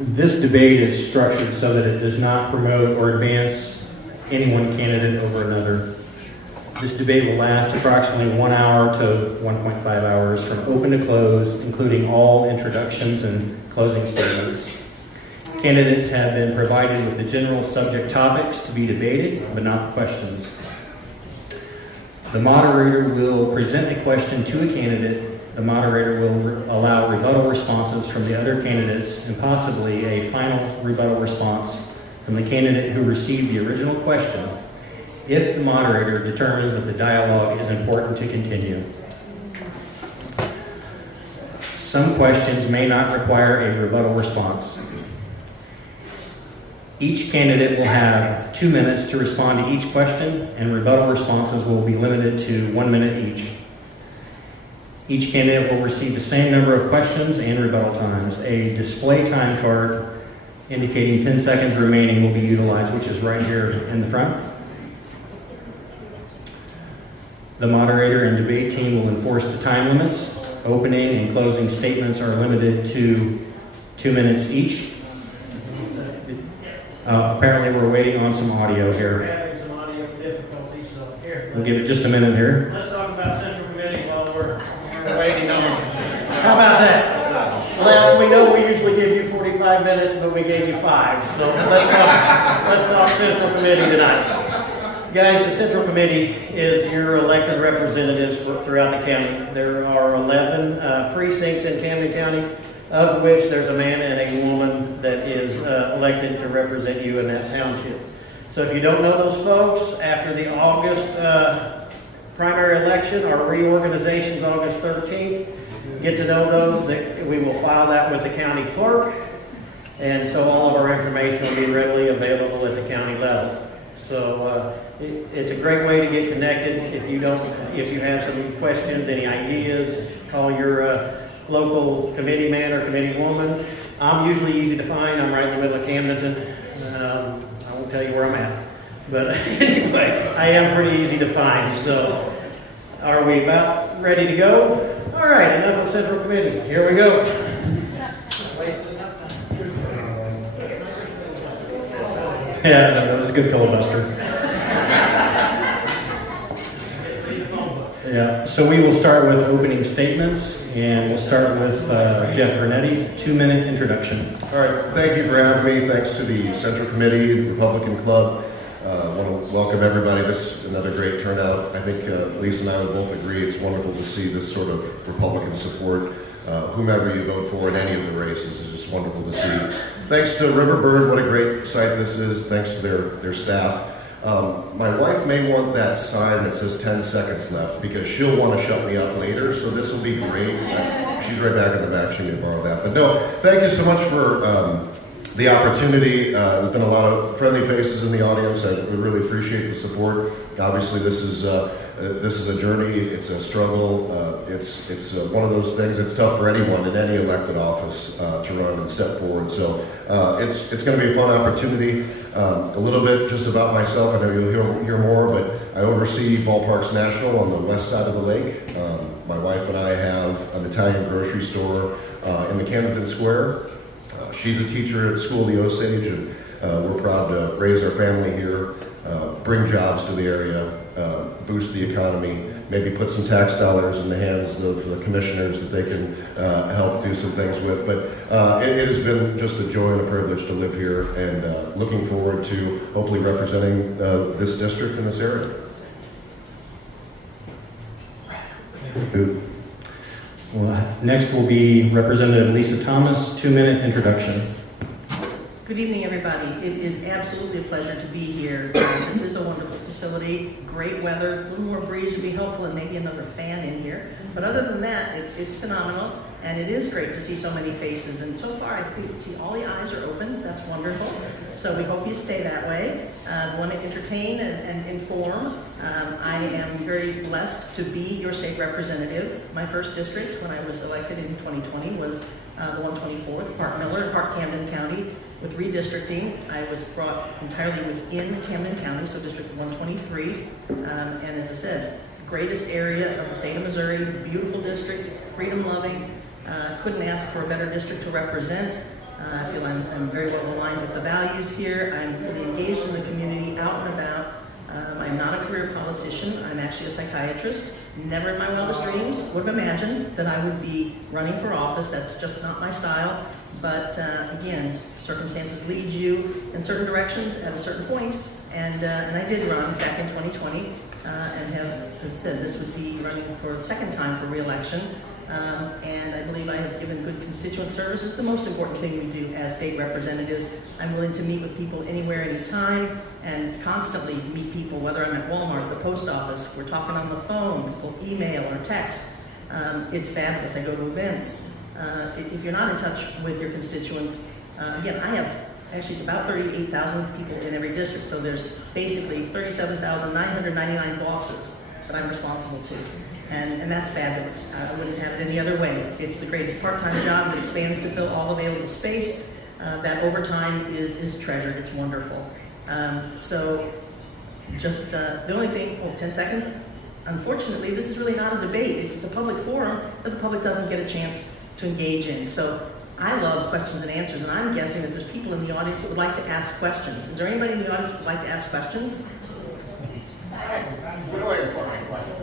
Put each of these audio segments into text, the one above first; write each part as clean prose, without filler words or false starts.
This debate is structured so that it does not promote or advance any one candidate over another. This debate will last approximately 1 hour to 1.5 hours from open to close, including all introductions and closing statements. Candidates have been provided with the general subject topics to be debated, but not the questions. The moderator will present a question to a candidate. The moderator will allow rebuttal responses from the other candidates and possibly a final rebuttal response from the candidate who received the original question if the moderator determines that the dialogue is important to continue. Some questions may not require a rebuttal response. Each candidate will have 2 minutes to respond to each question, and rebuttal responses will be limited to 1 minute each. Each candidate will receive the same number of questions and rebuttal times. A display time card indicating 10 seconds remaining will be utilized, which is right here in the front. The moderator and debate team will enforce the time limits. Opening and closing statements are limited to 2 minutes each. Apparently we're waiting on some audio here. We're having some audio difficulties, so here. We'll give it just a minute here. Let's talk about Central Committee while we're waiting on. How about that? Last we know, we usually give you 45 minutes, but we gave you 5. So let's talk Central Committee tonight. Guys, the Central Committee is your elected representatives throughout the county. There are 11 precincts in Camden County, of which there's a man and a woman that is elected to represent you in that township. So if you don't know those folks, after the August primary election, our reorganization's August 13th, get to know those. We will file that with the county clerk, and so all of our information will be readily available at the county level. So it's a great way to get connected. If you have some questions, any ideas, call your local committee man or committee woman. I'm usually easy to find. I'm right in the middle of Camdenton. I won't tell you where I'm at. But anyway, I am pretty easy to find. So are we about ready to go? All right, enough of Central Committee. Here we go. Yeah, that was a good filibuster. Yeah, so we will start with opening statements, and we'll start with Jeff Bernetti, 2-minute introduction. All right, thank you for having me. Thanks to the Central Committee, the Republican Club. I want to welcome everybody. This is another great turnout. I think Lisa and I would both agree it's wonderful to see this sort of Republican support. Whomever you vote for in any of the races is just wonderful to see. Thanks to Riverbird, what a great site this is. Thanks to their staff. My wife may want that sign that says 10 seconds left because she'll want to shut me up later, so this will be great. She's right back in the back, she can borrow that. But no, thank you so much for the opportunity. There's been a lot of friendly faces in the audience. We really appreciate the support. Obviously, this is a journey. It's a struggle. It's one of those things that's tough for anyone in any elected office to run and step forward. So it's going to be a fun opportunity. A little bit just about myself. I know you'll hear more, but I oversee Ballparks National on the west side of the lake. My wife and I have an Italian grocery store in the Camden Square. She's a teacher at School of the Osage, and we're proud to raise our family here, bring jobs to the area, boost the economy, maybe put some tax dollars in the hands of the commissioners that they can help do some things with. But it has been just a joy and a privilege to live here, and looking forward to hopefully representing this district in this area. Well, next will be Representative Lisa Thomas, 2-minute introduction. Good evening, everybody. It is absolutely a pleasure to be here. This is a wonderful facility, great weather, a little more breeze would be helpful, and maybe another fan in here. But other than that, it's phenomenal, and it is great to see so many faces. And so far, I see all the eyes are open. That's wonderful. So we hope you stay that way. Want to entertain and inform. I am very blessed to be your state representative. My first district, when I was elected in 2020, was the 124th, Park Miller and Park Camden County. With redistricting, I was brought entirely within Camden County, so District 123. And as I said, greatest area of the state of Missouri, beautiful district, freedom-loving. Couldn't ask for a better district to represent. I feel I'm I'm very well aligned with the values here. I'm fully engaged in the community, out and about. I'm not a career politician. I'm actually a psychiatrist. Never in my wildest dreams would have imagined that I would be running for office. That's just not my style. But again, circumstances lead you in certain directions at a certain point. And I did run back in 2020 and have, as I said, this would be running for the second time for re-election. And I believe I have given good constituent service. It's the most important thing we do as state representatives. I'm willing to meet with people anywhere, anytime, and constantly meet people, whether I'm at Walmart, the post office, we're talking on the phone, or email or text. It's fabulous. I go to events. If you're not in touch with your constituents, again, I have, actually it's about 38,000 people in every district, so there's basically 37,999 bosses that I'm responsible to. And that's fabulous. I wouldn't have it any other way. It's the greatest part-time job that expands to fill all available space. That overtime is treasured. It's wonderful. So just the only thing, 10 seconds. Unfortunately, this is really not a debate. It's a public forum that the public doesn't get a chance to engage in. So I love questions and answers, and I'm guessing that there's people in the audience that would like to ask questions. Is there anybody in the audience that would like to ask questions? Where do I put my question?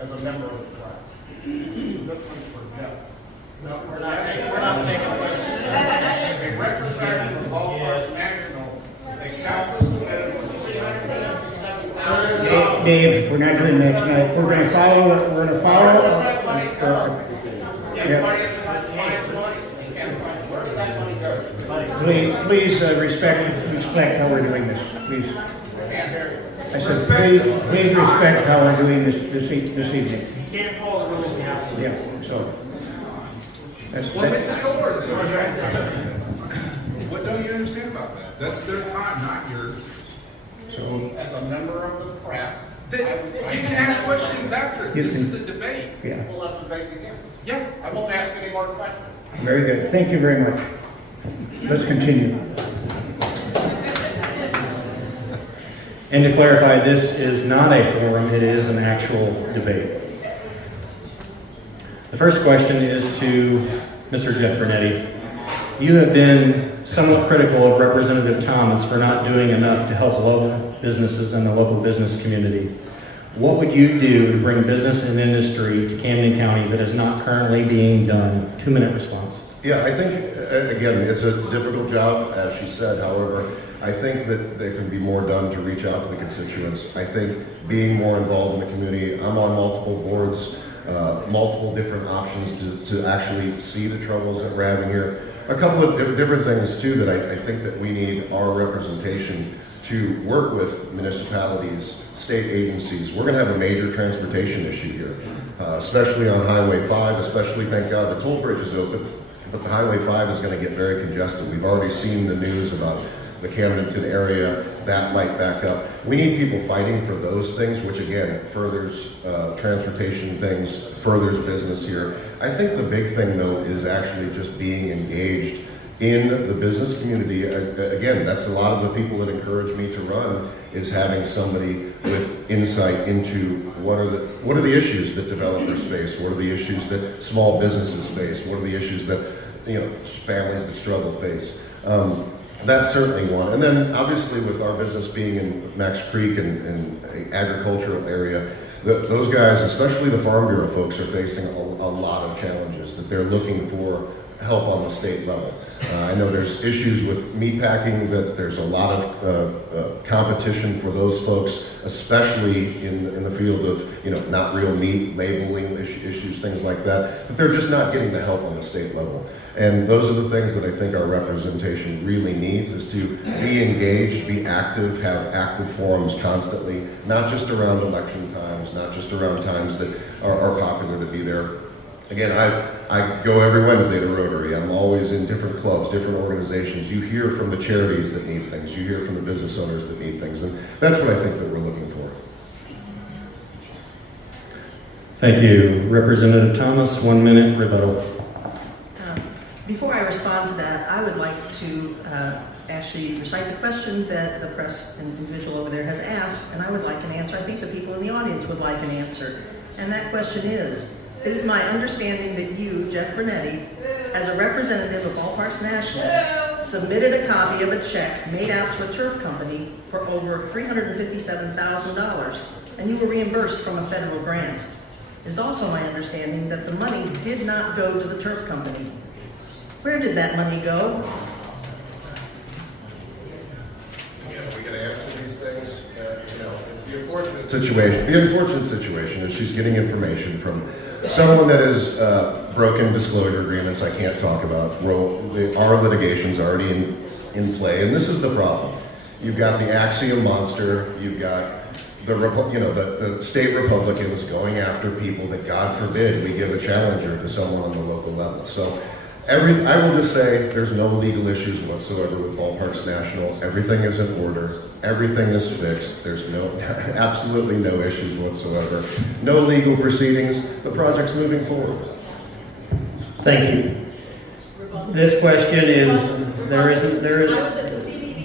As a member of the class. This one's for Jeff. No, we're not taking questions. A representative of Ballpark National, accounts Dave, we're not doing that tonight. We're gonna follow. Please respect how we're doing this, please. I said, please respect how we're doing this evening. You can't follow the rules now. Yeah, so. That's, What don't you understand about that? That's their time, not yours. so, as a member of the press, You can ask questions after. This is a debate. yeah, we'll let the debate begin. Yeah. I won't ask any more questions. very good. Thank you very much. Let's continue. And to clarify, this is not a forum, it is an actual debate. The first question is to Mr. Jeff Bernetti. You have been somewhat critical of Representative Thomas for not doing enough to help local businesses and the local business community. What would you do to bring business and industry to Camden County that is not currently being done? 2-minute response. Yeah, I think, again, it's a difficult job, as she said. However, I think that there can be more done to reach out to the constituents. I think being more involved in the community, I'm on multiple boards, multiple different options to actually see the troubles that we're having here. A couple of different things too that I think that we need our representation to work with municipalities, state agencies. We're going to have a major transportation issue here, especially on Highway 5, especially, thank God, the toll bridge is open, but the Highway 5 is going to get very congested. We've already seen the news about the Camdenton area, that might back up. We need people fighting for those things, which again, furthers transportation things, furthers business here. I think the big thing though is actually just being engaged in the business community. Again, that's a lot of the people that encourage me to run, is having somebody with insight into what are the issues that developers face, what are the issues that small businesses face, what are the issues that families that struggle face. That's certainly one. And then obviously with our business being in Max Creek and an agricultural area, those guys, especially the Farm Bureau folks, are facing a lot of challenges that they're looking for help on the state level. I know there's issues with meat packing, that there's a lot of competition for those folks, especially in the field of not real meat, labeling issues, things like that, but they're just not getting the help on the state level. And those are the things that I think our representation really needs, is to be engaged, be active, have active forums constantly, not just around election times, not just around times that are popular to be there. Again, I go every Wednesday to Rotary. I'm always in different clubs, different organizations. You hear from the charities that need things. You hear from the business owners that need things. And that's what I think that we're looking for. Thank you. Representative Thomas, 1-minute rebuttal. Before I respond to that, I would like to actually recite the question that the press individual over there has asked, and I would like an answer. I think the people in the audience would like an answer. And that question is, it is my understanding that you, Jeff Bernetti, as a representative of All Parts National, submitted a copy of a check made out to a turf company for over $357,000, and you were reimbursed from a federal grant. It is also my understanding that the money did not go to the turf company. Where did that money go? We gotta answer these things. The unfortunate situation is she's getting information from someone that has broken disclosure agreements I can't talk about. Our litigation's already in play, and this is the problem. You've got the Axiom monster. You've got the state Republicans going after people that, God forbid, we give a challenger to someone on the local level. So I will just say there's no legal issues whatsoever with Ballparks National. Everything is in order. Everything is fixed. There's absolutely no issues whatsoever. No legal proceedings. The project's moving forward. Thank you. This question is,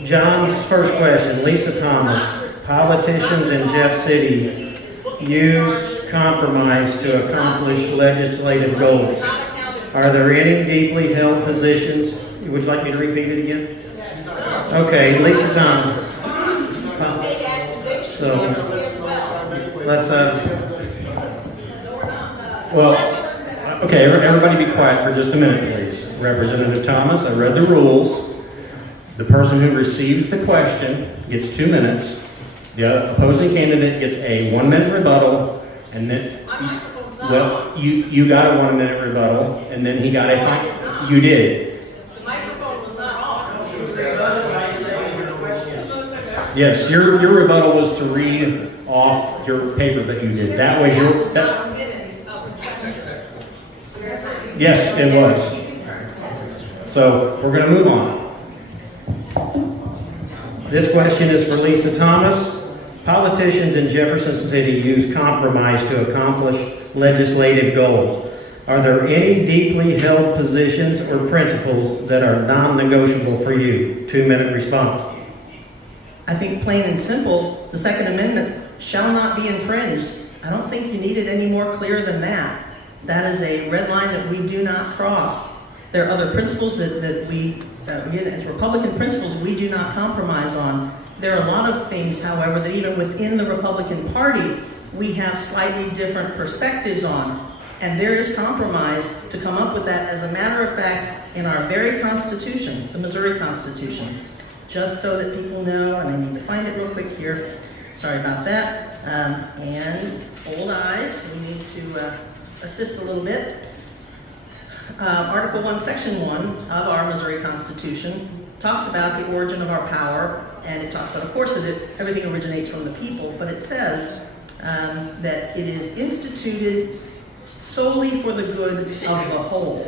John's first question, Lisa Thomas. Politicians in Jeff City use compromise to accomplish legislative goals. Are there any deeply held positions? Would you like me to repeat it again? Okay, Lisa Thomas. So let's Okay, everybody be quiet for just a minute, please. Representative Thomas, I read the rules. The person who receives the question gets 2 minutes. The opposing candidate gets a 1-minute rebuttal, and then, you got a 1-minute rebuttal, and then he got a you did. The microphone was not off. Yes, your rebuttal was to read off your paper that you did. That was your. Yes, it was. So we're going to move on. This question is for Lisa Thomas. Politicians in Jefferson City use compromise to accomplish legislative goals. Are there any deeply held positions or principles that are non-negotiable for you? 2-minute response. I think plain and simple, the Second Amendment shall not be infringed. I don't think you need it any more clear than that. That is a red line that we do not cross. There are other principles that we, as Republican principles, we do not compromise on. There are a lot of things, however, that even within the Republican Party, we have slightly different perspectives on. And there is compromise to come up with that, as a matter of fact, in our very Constitution, the Missouri Constitution. Just so that people know, and I need to find it real quick here. Sorry about that. And hold eyes, we need to assist a little bit. Article 1, Section 1 of our Missouri Constitution talks about the origin of our power, and it talks about, of course, that everything originates from the people, but it says that it is instituted solely for the good of the whole,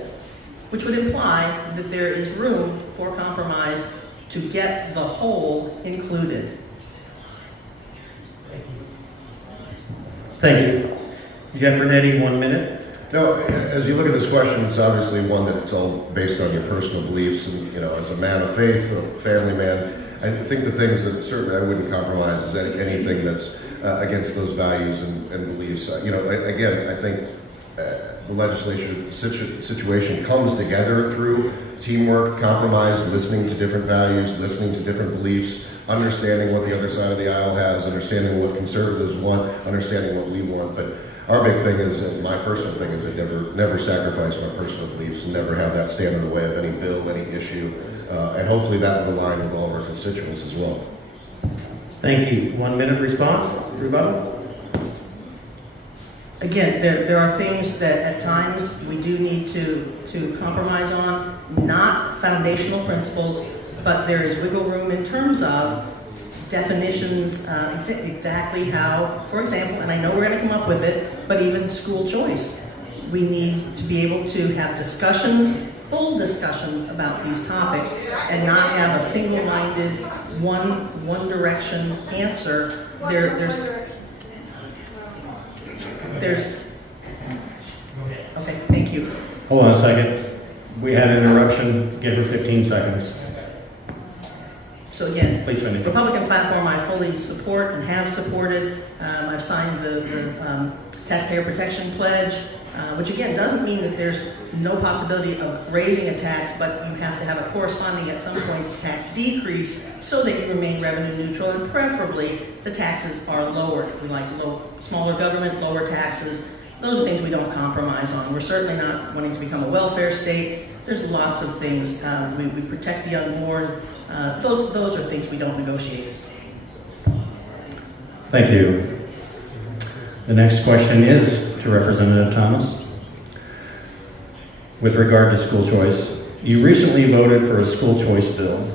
which would imply that there is room for compromise to get the whole included. Thank you. Jeff Renetti, 1 minute. No, as you look at this question, it's obviously one that's all based on your personal beliefs, and as a man of faith, a family man, I think the things that certainly I wouldn't compromise is anything that's against those values and beliefs. Again, I think the legislation situation comes together through teamwork, compromise, listening to different values, listening to different beliefs, understanding what the other side of the aisle has, understanding what conservatives want, understanding what we want. But our big thing is, and my personal thing is, to never sacrifice my personal beliefs and never have that stand in the way of any bill, any issue, and hopefully that will align with all of our constituents as well. Thank you. 1-minute response, rebuttal. Again, there are things that at times we do need to compromise on, not foundational principles, but there is wiggle room in terms of definitions, exactly how, for example, and I know we're going to come up with it, but even school choice. We need to be able to have discussions, full discussions about these topics, and not have a single-minded, one direction answer. There's okay, thank you. Hold on a second. We had an interruption. Give her 15 seconds. So again, Please finish. Republican platform I fully support and have supported. I've signed the Taxpayer Protection Pledge. which again doesn't mean that there's no possibility of raising a tax, but you have to have a corresponding, at some point, tax decrease so that you remain revenue neutral, and preferably the taxes are lowered. We like smaller government, lower taxes. Those are things we don't compromise on. We're certainly not wanting to become a welfare state. There's lots of things. We protect the unborn. Those are things we don't negotiate. Thank you. The next question is to Representative Thomas. With regard to school choice, you recently voted for a school choice bill.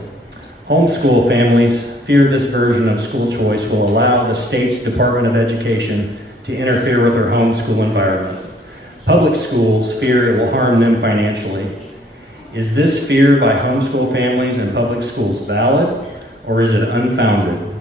Homeschool families fear this version of school choice will allow the state's Department of Education to interfere with their homeschool environment. Public schools fear it will harm them financially. Is this fear by homeschool families and public schools valid, or is it unfounded?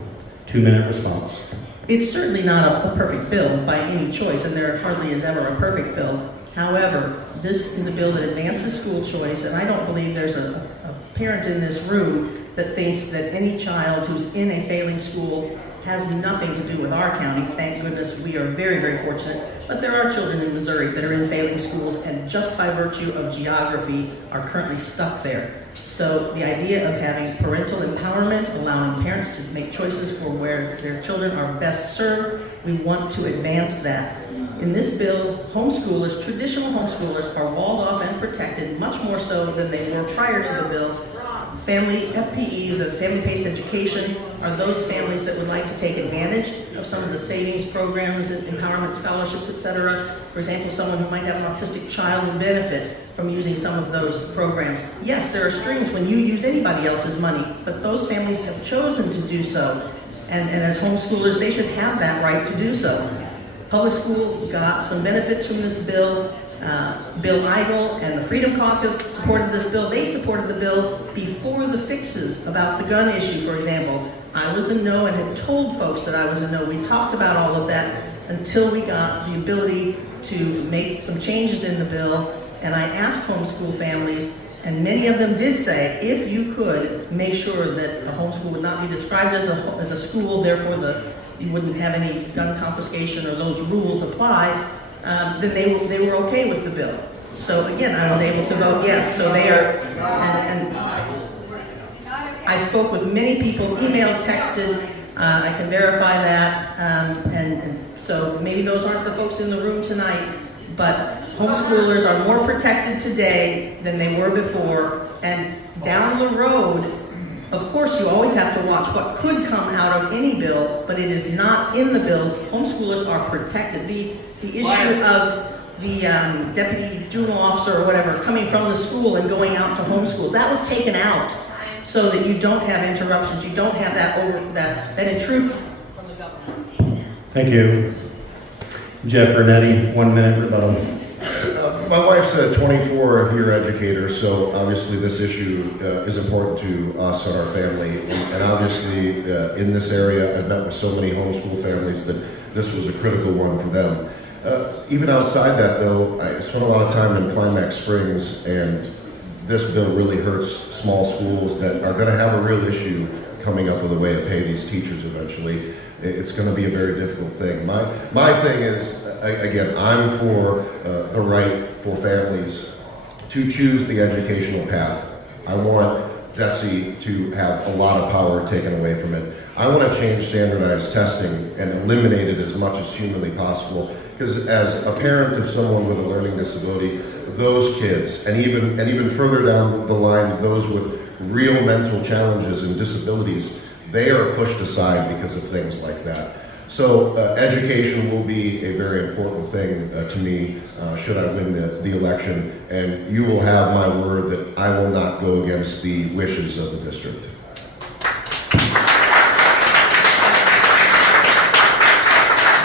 2-minute response. It's certainly not a perfect bill by any choice, and there hardly is ever a perfect bill. However, this is a bill that advances school choice, and I don't believe there's a parent in this room that thinks that any child who's in a failing school has nothing to do with our county. Thank goodness we are very, very fortunate. But there are children in Missouri that are in failing schools, and just by virtue of geography are currently stuck there. So the idea of having parental empowerment, allowing parents to make choices for where their children are best served, we want to advance that. In this bill, homeschoolers, traditional homeschoolers, are walled off and protected much more so than they were prior to the bill. Family FPE, the family-paced education, are those families that would like to take advantage of some of the savings programs, empowerment scholarships, etc. For example, someone who might have an autistic child would benefit from using some of those programs. Yes, there are strings when you use anybody else's money, but those families have chosen to do so. And as homeschoolers, they should have that right to do so. Public school got some benefits from this bill. Bill Eigel and the Freedom Caucus supported this bill. They supported the bill before the fixes about the gun issue, for example. I was a no and had told folks that I was a no. We talked about all of that until we got the ability to make some changes in the bill. And I asked homeschool families, and many of them did say, if you could make sure that the homeschool would not be described as a school, therefore you wouldn't have any gun confiscation or those rules apply, then they were okay with the bill. So again, I was able to vote yes. So they are, and I spoke with many people, emailed, texted, I can verify that, and so maybe those aren't the folks in the room tonight, but homeschoolers are more protected today than they were before, and down the road, of course, you always have to watch what could come out of any bill, but it is not in the bill. Homeschoolers are protected. The issue of the deputy juvenile officer or whatever coming from the school and going out to homeschools, that was taken out so that you don't have interruptions, you don't have that intrusion from the government. Thank you. Jeff Renetti, 1-minute rebuttal. My wife's a 24-year educator, so obviously this issue is important to us and our family. And obviously in this area, I've met with so many homeschool families that this was a critical one for them. Even outside that, though, I spent a lot of time in Climax Springs, and this bill really hurts small schools that are going to have a real issue coming up with a way to pay these teachers eventually. It's going to be a very difficult thing. My thing is, again, I'm for the right for families to choose the educational path. I want DESE to have a lot of power taken away from it. I want to change standardized testing and eliminate it as much as humanly possible, because as a parent of someone with a learning disability, those kids, and even further down the line, those with real mental challenges and disabilities, they are pushed aside because of things like that. So education will be a very important thing to me should I win the election, and you will have my word that I will not go against the wishes of the district.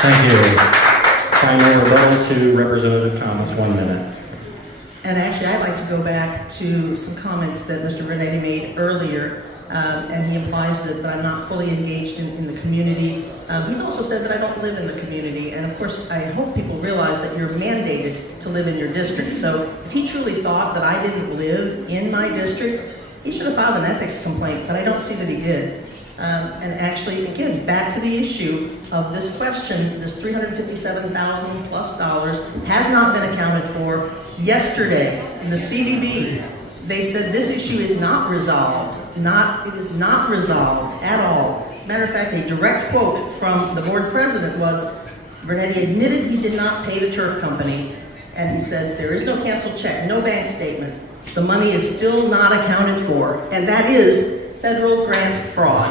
Thank you. Final rebuttal to Representative Thomas, 1 minute. And actually, I'd like to go back to some comments that Mr. Renetti made earlier, and he implies that I'm not fully engaged in the community. He's also said that I don't live in the community, and of course, I hope people realize that you're mandated to live in your district. So if he truly thought that I didn't live in my district, he should have filed an ethics complaint, but I don't see that he did. And actually, again, back to the issue of this question, this $357,000 plus has not been accounted for. Yesterday, in the CDB, they said this issue is not resolved. It is not resolved at all. As a matter of fact, a direct quote from the board president was, Vernetti admitted he did not pay the turf company, and he said there is no canceled check, no bank statement. The money is still not accounted for, and that is federal grant fraud.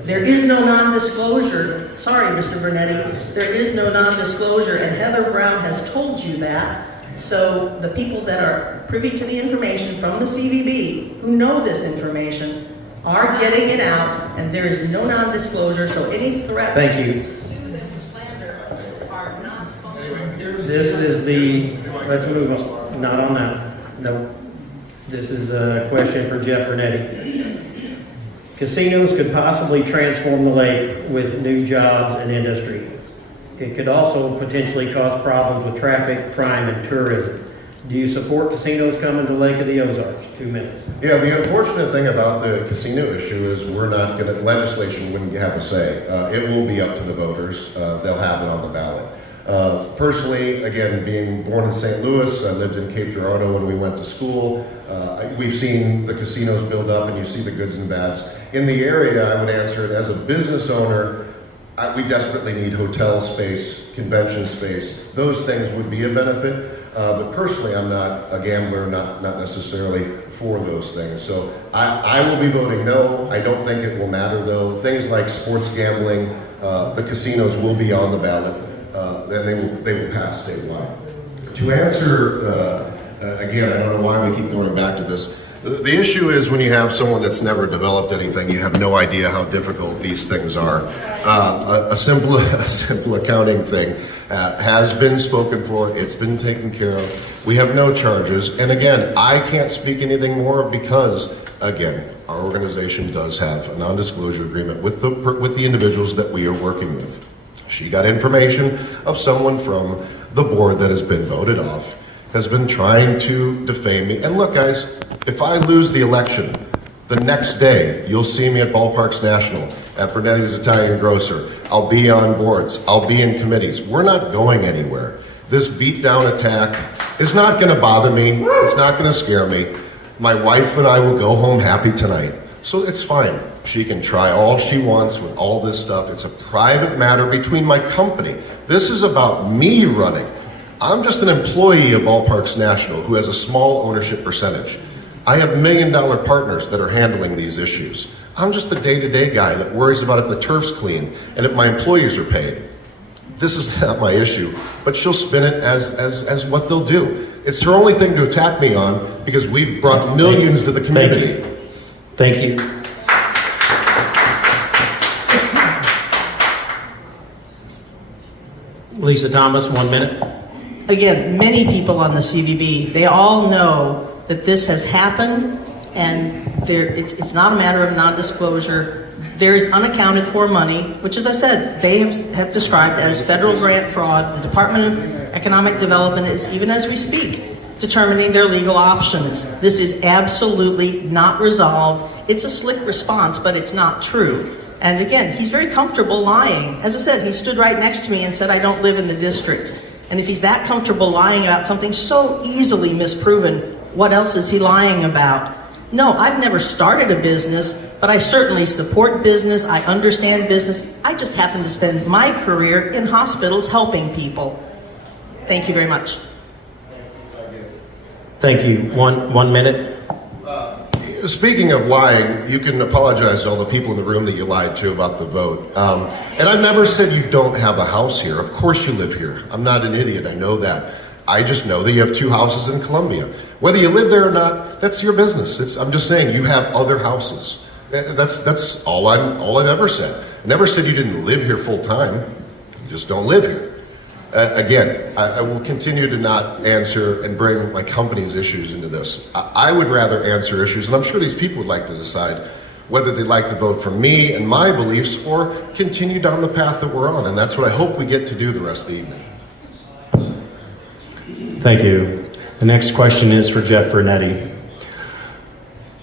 There is no non-disclosure. Sorry, Mr. Vernetti, there is no non-disclosure, and Heather Brown has told you that. So the people that are privy to the information from the CVB, who know this information, are getting it out, and there is no non-disclosure, so any threats Thank you. to slander are not functional. This is the, let's move on. Not on that. No. This is a question for Jeff Vernetti. Casinos could possibly transform the lake with new jobs and industry. It could also potentially cause problems with traffic, crime, and tourism. Do you support casinos coming to Lake of the Ozarks? 2 minutes. Yeah, the unfortunate thing about the casino issue is we're not going to, legislation wouldn't have a say. It will be up to the voters. They'll have it on the ballot. Personally, again, being born in St. Louis, I lived in Cape Girardeau when we went to school. We've seen the casinos build up, and you see the goods and bads. In the area, I would answer it as a business owner. We desperately need hotel space, convention space. Those things would be a benefit. But personally, I'm not a gambler, not necessarily for those things. So I will be voting no. I don't think it will matter, though. Things like sports gambling, the casinos will be on the ballot. Then they will pass statewide. To answer, again, I don't know why we keep going back to this. The issue is when you have someone that's never developed anything, you have no idea how difficult these things are. A simple accounting thing has been spoken for. It's been taken care of. We have no charges. And again, I can't speak anything more because, again, our organization does have a non-disclosure agreement with the individuals that we are working with. She got information of someone from the board that has been voted off, has been trying to defame me. And look, guys, if I lose the election, the next day, you'll see me at Ballparks National, at Bernetti's Italian Grocer. I'll be on boards. I'll be in committees. We're not going anywhere. This beat-down attack is not going to bother me. It's not going to scare me. My wife and I will go home happy tonight. So it's fine. She can try all she wants with all this stuff. It's a private matter between my company. This is about me running. I'm just an employee of Ballparks National who has a small ownership percentage. I have $1 million partners that are handling these issues. I'm just the day-to-day guy that worries about if the turf's clean and if my employees are paid. This is not my issue, but she'll spin it as what they'll do. It's her only thing to attack me on because we've brought millions to the community. Thank you. Lisa Thomas, 1 minute. Again, many people on the CVB, they all know that this has happened, and it's not a matter of non-disclosure. There is unaccounted for money, which, as I said, they have described as federal grant fraud. The Department of Economic Development is, even as we speak, determining their legal options. This is absolutely not resolved. It's a slick response, but it's not true. And again, he's very comfortable lying. As I said, he stood right next to me and said, I don't live in the district. And if he's that comfortable lying about something so easily misproven, what else is he lying about? No, I've never started a business, but I certainly support business. I understand business. I just happen to spend my career in hospitals helping people. Thank you very much. Thank you. One minute. Speaking of lying, you can apologize to all the people in the room that you lied to about the vote. And I've never said you don't have a house here. Of course you live here. I'm not an idiot. I know that. I just know that you have 2 houses in Columbia. Whether you live there or not, that's your business. I'm just saying you have other houses. That's all I've ever said. I never said you didn't live here full time. You just don't live here. Again, I will continue to not answer and bring my company's issues into this. I would rather answer issues, and I'm sure these people would like to decide whether they'd like to vote for me and my beliefs or continue down the path that we're on. And that's what I hope we get to do the rest of the evening. Thank you. The next question is for Jeff Vernetti.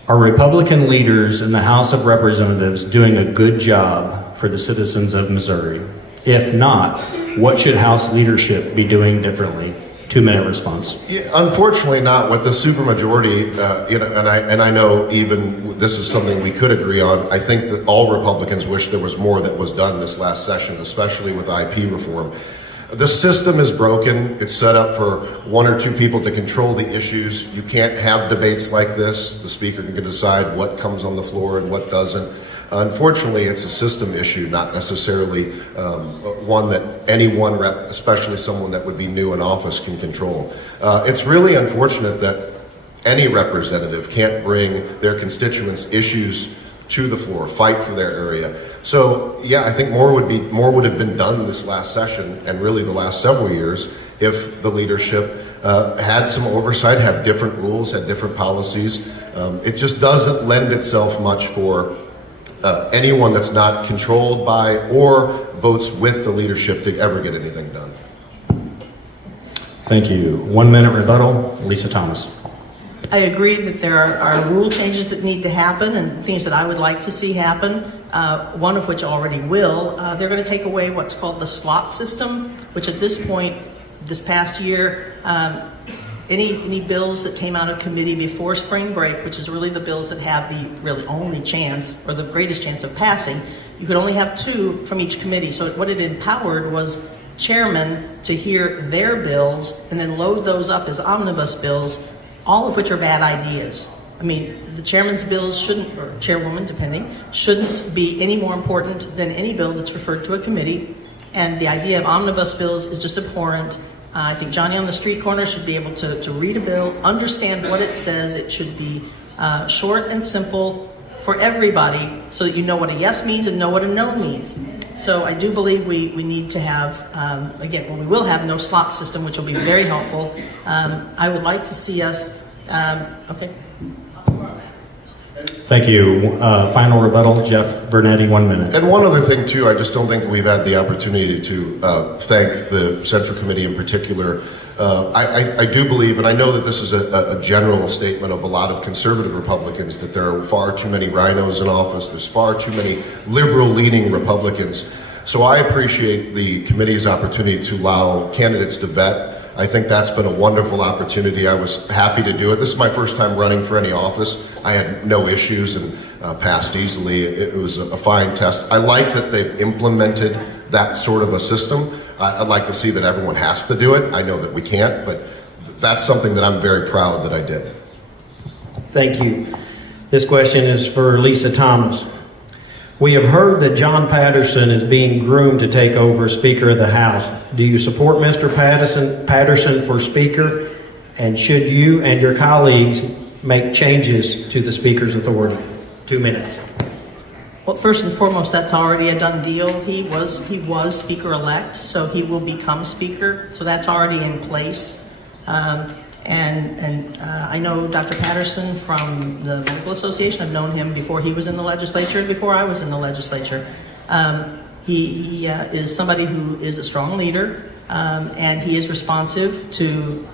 Are Republican leaders in the House of Representatives doing a good job for the citizens of Missouri? If not, what should House leadership be doing differently? 2-minute response. Yeah, unfortunately not with the supermajority, and I know even this is something we could agree on. I think that all Republicans wish there was more that was done this last session, especially with IP reform. The system is broken. It's set up for 1 or 2 people to control the issues. You can't have debates like this. The speaker can decide what comes on the floor and what doesn't. Unfortunately, it's a system issue, not necessarily one that any one rep, especially someone that would be new in office, can control. It's really unfortunate that any representative can't bring their constituents' issues to the floor, fight for their area. So yeah, I think more would have been done this last session and really the last several years if the leadership had some oversight, had different rules, had different policies. It just doesn't lend itself much for anyone that's not controlled by or votes with the leadership to ever get anything done. Thank you. 1-minute rebuttal, Lisa Thomas. I agree that there are rule changes that need to happen and things that I would like to see happen, one of which already will. They're going to take away what's called the slot system, which at this point, this past year, any bills that came out of committee before spring break, which is really the bills that have the really only chance or the greatest chance of passing, you could only have 2 from each committee. So what it empowered was chairmen to hear their bills and then load those up as omnibus bills, all of which are bad ideas. I mean, the chairman's bills shouldn't, or chairwoman, depending, shouldn't be any more important than any bill that's referred to a committee. And the idea of omnibus bills is just abhorrent. I think Johnny on the street corner should be able to read a bill, understand what it says. It should be short and simple for everybody so that you know what a yes means and know what a no means. So I do believe we need to have, we will have no slot system, which will be very helpful. I would like to see us, okay. Thank you. Final rebuttal, Jeff Bernetti, 1 minute. And one other thing too, I just don't think that we've had the opportunity to thank the Central Committee in particular. I do believe, and I know that this is a general statement of a lot of conservative Republicans, that there are far too many rhinos in office, there's far too many liberal-leaning Republicans. So I appreciate the committee's opportunity to allow candidates to vet. I think that's been a wonderful opportunity. I was happy to do it. This is my first time running for any office. I had no issues and passed easily. It was a fine test. I like that they've implemented that sort of a system. I'd like to see that everyone has to do it. I know that we can't, but that's something that I'm very proud that I did. Thank you. This question is for Lisa Thomas. We have heard that John Patterson is being groomed to take over Speaker of the House. Do you support Mr. Patterson for Speaker? And should you and your colleagues make changes to the Speaker's authority? 2 minutes. Well, first and foremost, that's already a done deal. He was Speaker-elect, so he will become Speaker. So that's already in place. I know Dr. Patterson from the Medical Association. I've known him before he was in the legislature and before I was in the legislature. He is somebody who is a strong leader, and he is responsive to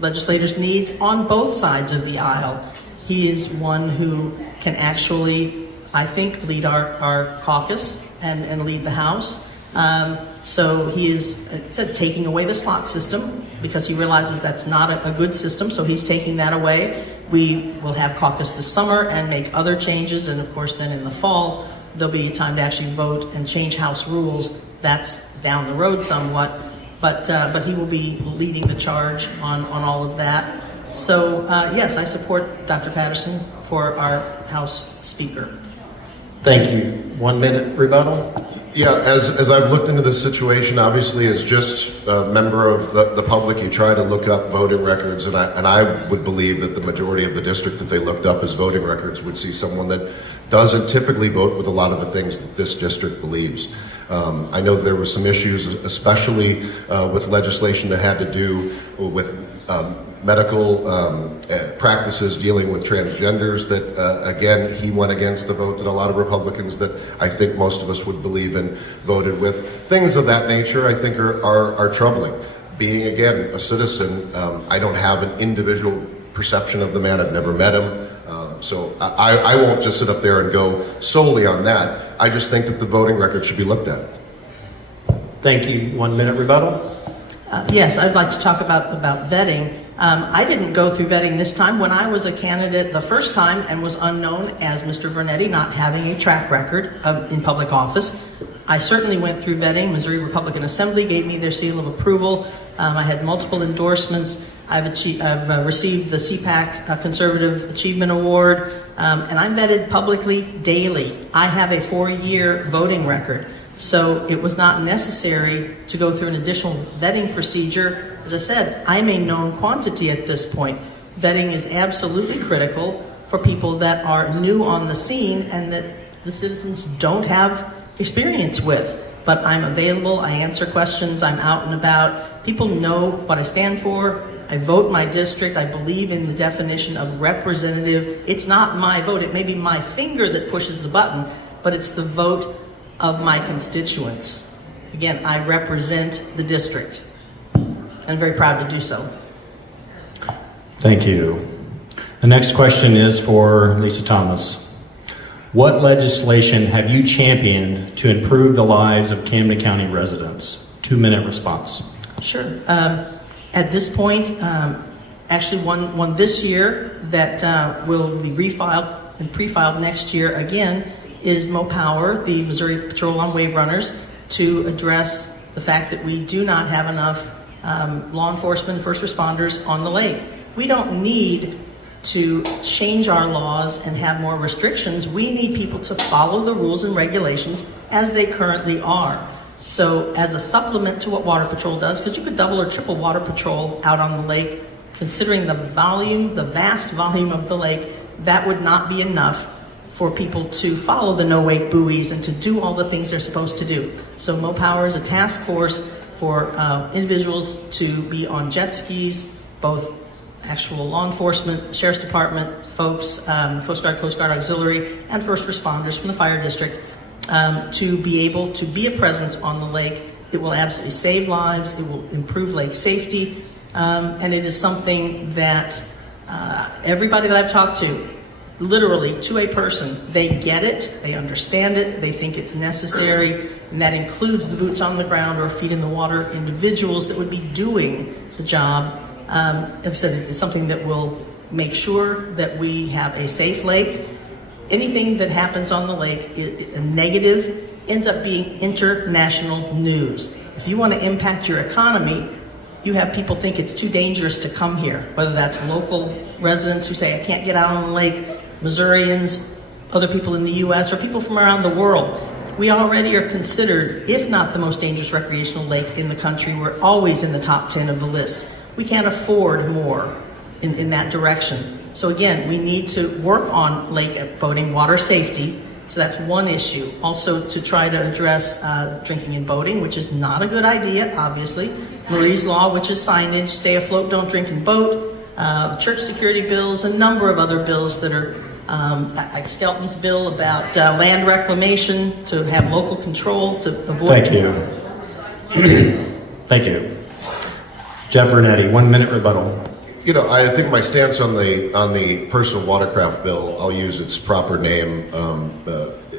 legislators' needs on both sides of the aisle. He is one who can actually, I think, lead our caucus and lead the House. So he is taking away the slot system because he realizes that's not a good system, so he's taking that away. We will have caucus this summer and make other changes, and of course then in the fall there'll be time to actually vote and change House rules. That's down the road somewhat, but he will be leading the charge on all of that. So yes, I support Dr. Patterson for our House Speaker. Thank you. 1 minute rebuttal. Yeah, as I've looked into this situation, obviously as just a member of the public, you try to look up voting records, and I would believe that the majority of the district that they looked up as voting records would see someone that doesn't typically vote with a lot of the things that this district believes. I know there were some issues, especially with legislation that had to do with medical practices dealing with transgenders that, again, he went against the vote that a lot of Republicans that I think most of us would believe in voted with. Things of that nature, I think, are troubling. Being, again, a citizen, I don't have an individual perception of the man. I've never met him. So I won't just sit up there and go solely on that. I just think that the voting record should be looked at. Thank you. 1 minute rebuttal. Yes, I'd like to talk about vetting. I didn't go through vetting this time. When I was a candidate the first time and was unknown as Mr. Vernetti, not having a track record in public office, I certainly went through vetting. Missouri Republican Assembly gave me their seal of approval. I had multiple endorsements. I've received the CPAC Conservative Achievement Award, and I'm vetted publicly daily. I have a 4-year voting record, so it was not necessary to go through an additional vetting procedure. As I said, I'm a known quantity at this point. Vetting is absolutely critical for people that are new on the scene and that the citizens don't have experience with. But I'm available, I answer questions, I'm out and about. People know what I stand for. I vote my district. I believe in the definition of representative. It's not my vote. It may be my finger that pushes the button, but it's the vote of my constituents. Again, I represent the district. I'm very proud to do so. Thank you. The next question is for Lisa Thomas. What legislation have you championed to improve the lives of Camden County residents? 2-minute response. Sure. At this point, actually one this year that will be refiled and pre-filed next year again is MoPower, the Missouri Patrol on Wave Runners, to address the fact that we do not have enough law enforcement and first responders on the lake. We don't need to change our laws and have more restrictions. We need people to follow the rules and regulations as they currently are. So as a supplement to what Water Patrol does, because you could double or triple Water Patrol out on the lake, considering the volume, the vast volume of the lake, that would not be enough for people to follow the no-wake buoys and to do all the things they're supposed to do. So MoPower is a task force for individuals to be on jet skis, both actual law enforcement, sheriff's department, folks, Coast Guard Auxiliary, and first responders from the fire district, to be able to be a presence on the lake. It will absolutely save lives, it will improve lake safety, and it is something that everybody that I've talked to, literally to a person, they get it, they understand it, they think it's necessary, and that includes the boots on the ground or feet in the water individuals that would be doing the job. As I said, it's something that will make sure that we have a safe lake. Anything that happens on the lake, a negative, ends up being international news. If you want to impact your economy, you have people think it's too dangerous to come here, whether that's local residents who say, I can't get out on the lake, Missourians, other people in the U.S., or people from around the world. We already are considered, if not the most dangerous recreational lake in the country. We're always in the top 10 of the list. We can't afford more in that direction. So again, we need to work on lake boating water safety. So that's one issue. Also to try to address drinking and boating, which is not a good idea, obviously. Marie's Law, which is signage, stay afloat, don't drink and boat. Church security bills, a number of other bills that are like Skelton's bill about land reclamation, to have local control, to avoid... Thank you. Thank you. Jeff Vernetti, 1 minute rebuttal. You know, I think my stance on the personal watercraft bill, I'll use its proper name,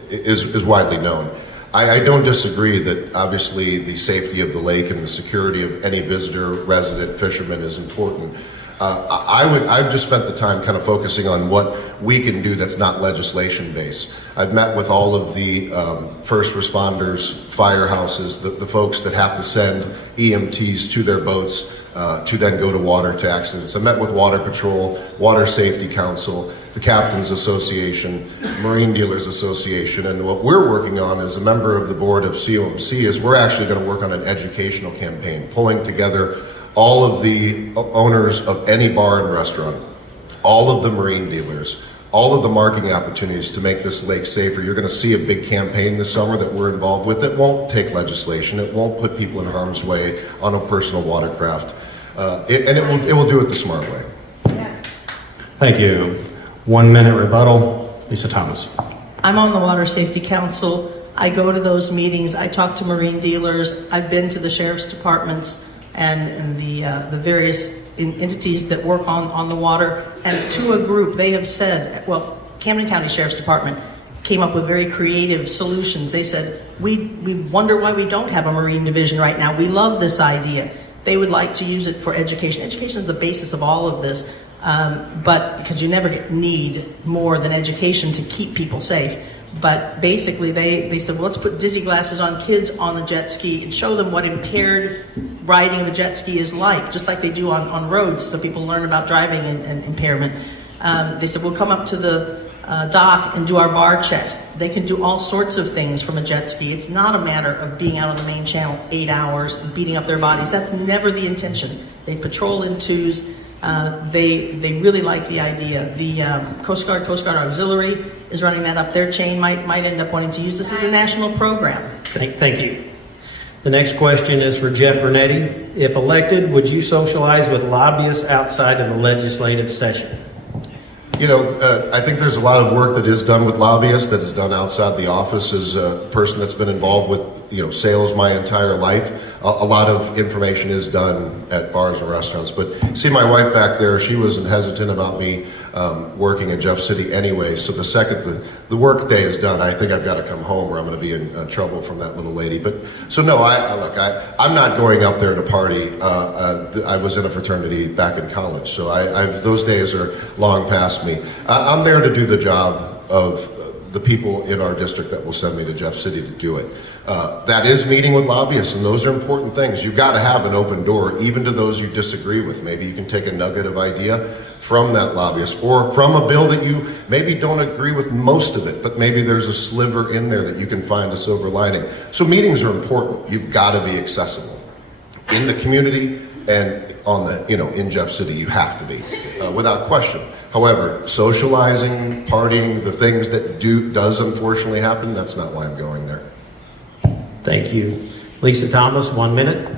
is widely known. I don't disagree that obviously the safety of the lake and the security of any visitor, resident, fisherman is important. I've just spent the time kind of focusing on what we can do that's not legislation based. I've met with all of the first responders, firehouses, the folks that have to send EMTs to their boats to then go to water to accidents. I met with Water Patrol, Water Safety Council, the Captains Association, Marine Dealers Association, and what we're working on as a member of the board of COMC is we're actually going to work on an educational campaign, pulling together all of the owners of any bar and restaurant, all of the marine dealers, all of the marketing opportunities to make this lake safer. You're going to see a big campaign this summer that we're involved with. It won't take legislation. It won't put people in harm's way on a personal watercraft. It will do it the smart way. Thank you. 1 minute rebuttal. Lisa Thomas. I'm on the Water Safety Council. I go to those meetings. I talk to marine dealers. I've been to the sheriff's departments and the various entities that work on the water, and to a group, they have said, well, Camden County Sheriff's Department came up with very creative solutions. They said, we wonder why we don't have a Marine division right now. We love this idea. They would like to use it for education. Education is the basis of all of this, but because you never need more than education to keep people safe. But basically, they said, well, let's put dizzy glasses on kids on the jet ski and show them what impaired riding of a jet ski is like, just like they do on roads, so people learn about driving and impairment. They said, we'll come up to the dock and do our bar checks. They can do all sorts of things from a jet ski. It's not a matter of being out on the main channel 8 hours and beating up their bodies. That's never the intention. They patrol in twos. They really like the idea. The Coast Guard Auxiliary is running that up their chain. Might end up wanting to use this as a national program. Thank you. The next question is for Jeff Vernetti. If elected, would you socialize with lobbyists outside of the legislative session? You know, I think there's a lot of work that is done with lobbyists that is done outside the office. As a person that's been involved with, sales my entire life, a lot of information is done at bars and restaurants. But see my wife back there, she wasn't hesitant about me working in Jeff City anyway. So the second the work day is done, I think I've got to come home or I'm going to be in trouble from that little lady. But so no, I'm not going up there to party. I was in a fraternity back in college, so those days are long past me. I'm there to do the job of the people in our district that will send me to Jeff City to do it. That is meeting with lobbyists, and those are important things. You've got to have an open door, even to those you disagree with. Maybe you can take a nugget of idea from that lobbyist, or from a bill that you maybe don't agree with most of it, but maybe there's a sliver in there that you can find a silver lining. So meetings are important. You've got to be accessible in the community and on the, in Jeff City. You have to be, without question. However, socializing, partying, the things that does unfortunately happen, that's not why I'm going there. Thank you. Lisa Thomas, 1 minute.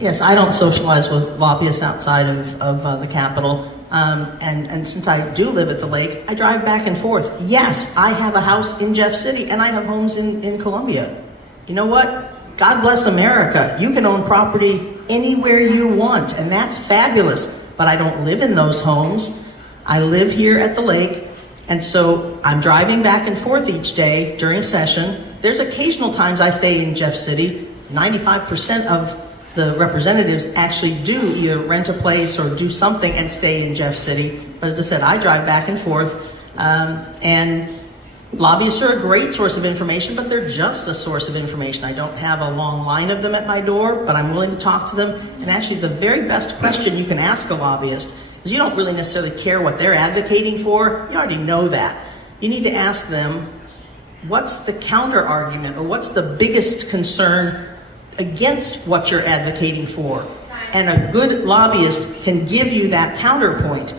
Yes, I don't socialize with lobbyists outside of the Capitol. And since I do live at the lake, I drive back and forth. Yes, I have a house in Jeff City, and I have homes in Columbia. You know what? God bless America. You can own property anywhere you want, and that's fabulous. But I don't live in those homes. I live here at the lake, and so I'm driving back and forth each day during session. There's occasional times I stay in Jeff City. 95% of the representatives actually do either rent a place or do something and stay in Jeff City. But as I said, I drive back and forth, and lobbyists are a great source of information, but they're just a source of information. I don't have a long line of them at my door, but I'm willing to talk to them. And actually, the very best question you can ask a lobbyist, because you don't really necessarily care what they're advocating for. You already know that. You need to ask them, what's the counter argument, or what's the biggest concern against what you're advocating for? And a good lobbyist can give you that counterpoint.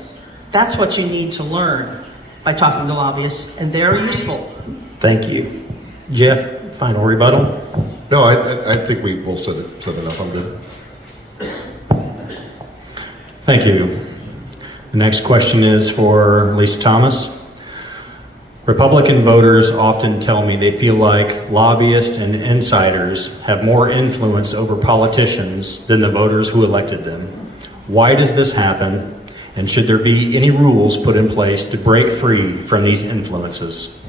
That's what you need to learn by talking to lobbyists, and they're useful. Thank you. Jeff, final rebuttal? No, I think we both said enough. I'm good. Thank you. The next question is for Lisa Thomas. Republican voters often tell me they feel like lobbyists and insiders have more influence over politicians than the voters who elected them. Why does this happen? And should there be any rules put in place to break free from these influences?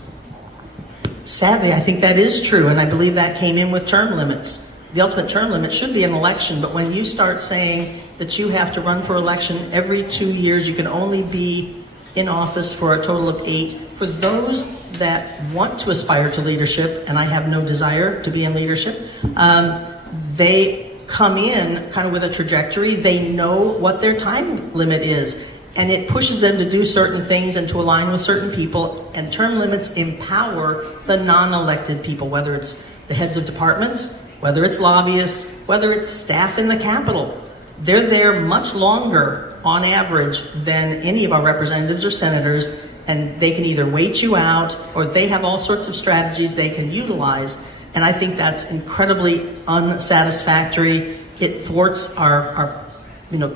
Sadly, I think that is true, and I believe that came in with term limits. The ultimate term limit should be an election, but when you start saying that you have to run for election every 2 years, you can only be in office for a total of 8. For those that want to aspire to leadership, and I have no desire to be in leadership, they come in kind of with a trajectory. They know what their time limit is, and it pushes them to do certain things and to align with certain people, and term limits empower the non-elected people, whether it's the heads of departments, whether it's lobbyists, whether it's staff in the Capitol. They're there much longer on average than any of our representatives or senators, and they can either wait you out or they have all sorts of strategies they can utilize. And I think that's incredibly unsatisfactory. It thwarts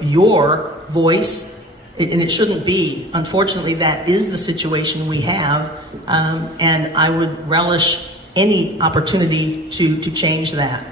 your voice, and it shouldn't be. Unfortunately, that is the situation we have, and I would relish any opportunity to change that.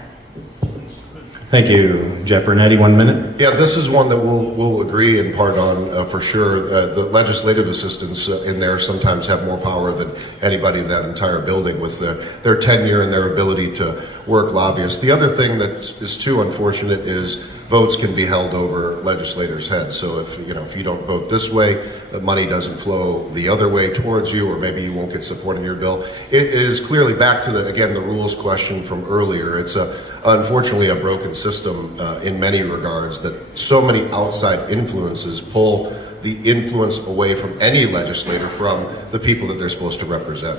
Thank you. Jeff Vernetti, 1 minute. Yeah, this is one that we'll agree in part on for sure. The legislative assistants in there sometimes have more power than anybody in that entire building with their tenure and their ability to work lobbyists. The other thing that is too unfortunate is votes can be held over legislators' heads. So if you don't vote this way, the money doesn't flow the other way towards you, or maybe you won't get support in your bill. It is clearly back to the rules question from earlier. It's unfortunately a broken system in many regards, that so many outside influences pull the influence away from any legislator from the people that they're supposed to represent.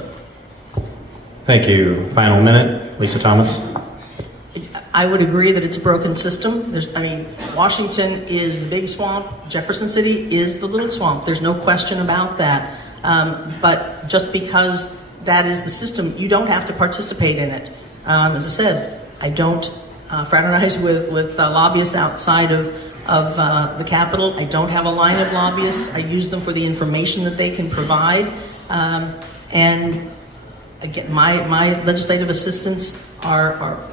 Thank you. Final minute. Lisa Thomas. I would agree that it's a broken system. Washington is the big swamp. Jefferson City is the little swamp. There's no question about that. But just because that is the system, you don't have to participate in it. As I said, I don't fraternize with lobbyists outside of the Capitol. I don't have a line of lobbyists. I use them for the information that they can provide. And again, my legislative assistants are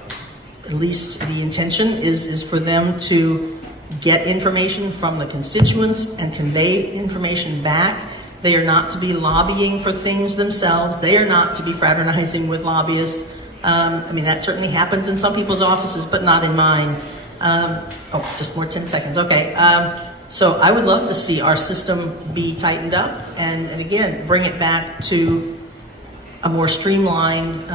at least the intention is for them to get information from the constituents and convey information back. They are not to be lobbying for things themselves. They are not to be fraternizing with lobbyists. That certainly happens in some people's offices, but not in mine. Just more 10 seconds. Okay. So I would love to see our system be tightened up and again, bring it back to a more streamlined.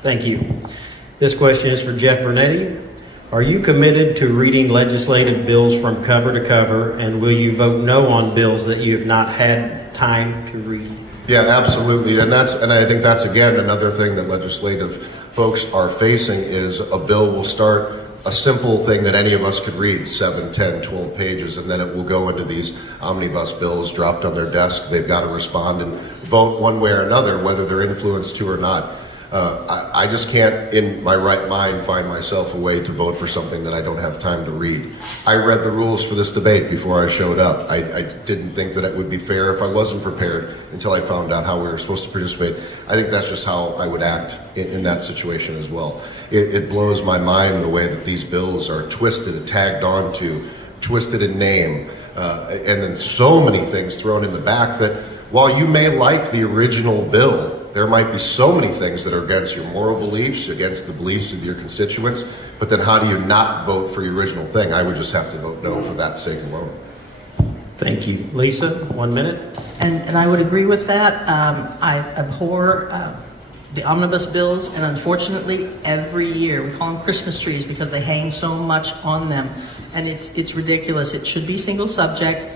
Thank you. This question is for Jeff Vernetti. Are you committed to reading legislative bills from cover to cover, and will you vote no on bills that you have not had time to read? Yeah, absolutely. And I think that's, again, another thing that legislative folks are facing is a bill will start a simple thing that any of us could read, 7, 10, 12 pages, and then it will go into these omnibus bills dropped on their desk. They've got to respond and vote one way or another, whether they're influenced to or not. I just can't, in my right mind, find myself a way to vote for something that I don't have time to read. I read the rules for this debate before I showed up. I didn't think that it would be fair if I wasn't prepared until I found out how we were supposed to participate. I think that's just how I would act in that situation as well. It blows my mind the way that these bills are twisted and tagged onto, twisted in name, and then so many things thrown in the back that while you may like the original bill, there might be so many things that are against your moral beliefs, against the beliefs of your constituents, but then how do you not vote for the original thing? I would just have to vote no for that sake alone. Thank you. Lisa, 1 minute. And I would agree with that. I abhor the omnibus bills, and unfortunately, every year we call them Christmas trees because they hang so much on them, and it's ridiculous. It should be single subject.